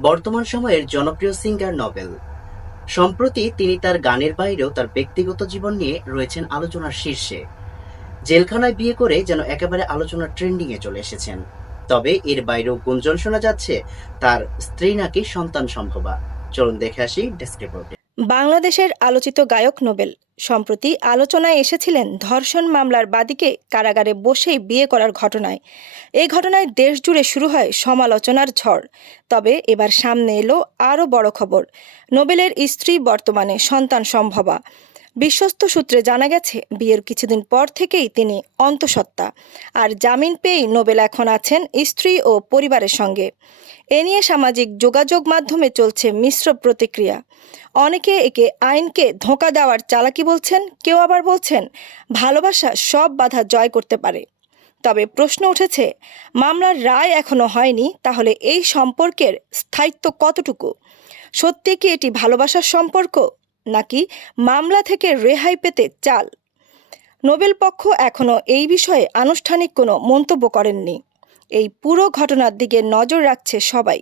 বর্তমান সময়ের জনপ্রিয় সিঙ্গার নভেল সম্প্রতি তিনি তার গানের বাইরেও তার ব্যক্তিগত জীবন নিয়ে রয়েছেন আলোচনার শীর্ষে। জেলখানায় বিয়ে করে যেন একেবারে আলোচনার ট্রেন্ডিং এ চলে এসেছেন। তবে এর বাইরেও গুঞ্জন শোনা যাচ্ছে, তার স্ত্রী নাকি সন্তান সম্ভবা। চলুন দেখে আসি ডেস্ক রিপোর্টে। বাংলাদেশের আলোচিত গায়ক নোবেল। সম্প্রতি আলোচনায় এসেছিলেন ধর্ষণ মামলার বাদীকে কারাগারে বসেই বিয়ে করার ঘটনায়। এই ঘটনায় দেশ জুড়ে শুরু হয় সমালোচনার ঝড়। তবে এবার সামনে এলো আরও বড় খবর। নোবেলের স্ত্রী বর্তমানে সন্তান সম্ভবা। বিশ্বস্ত সূত্রে জানা গেছে, বিয়ের কিছুদিন পর থেকেই তিনি অন্তঃসত্ত্বা। আর জামিন পেয়েই নোবেল এখন আছেন স্ত্রী ও পরিবারের সঙ্গে। এ নিয়ে সামাজিক যোগাযোগ মাধ্যমে চলছে মিশ্র প্রতিক্রিয়া। অনেকে একে আইনকে ধোঁকা দেওয়ার চালাকি বলছেন, কেউ আবার বলছেন, ভালোবাসা সব বাধা জয় করতে পারে। তবে প্রশ্ন উঠেছে, মামলার রায় এখনও হয়নি, তাহলে এই সম্পর্কের স্থায়িত্ব কতটুকু? সত্যি কি এটি ভালোবাসার সম্পর্ক? নাকি মামলা থেকে রেহাই পেতে চাল? নোবেল পক্ষ এখনও এই বিষয়ে আনুষ্ঠানিক কোনো মন্তব্য করেননি। এই পুরো ঘটনার দিকে নজর রাখছে সবাই।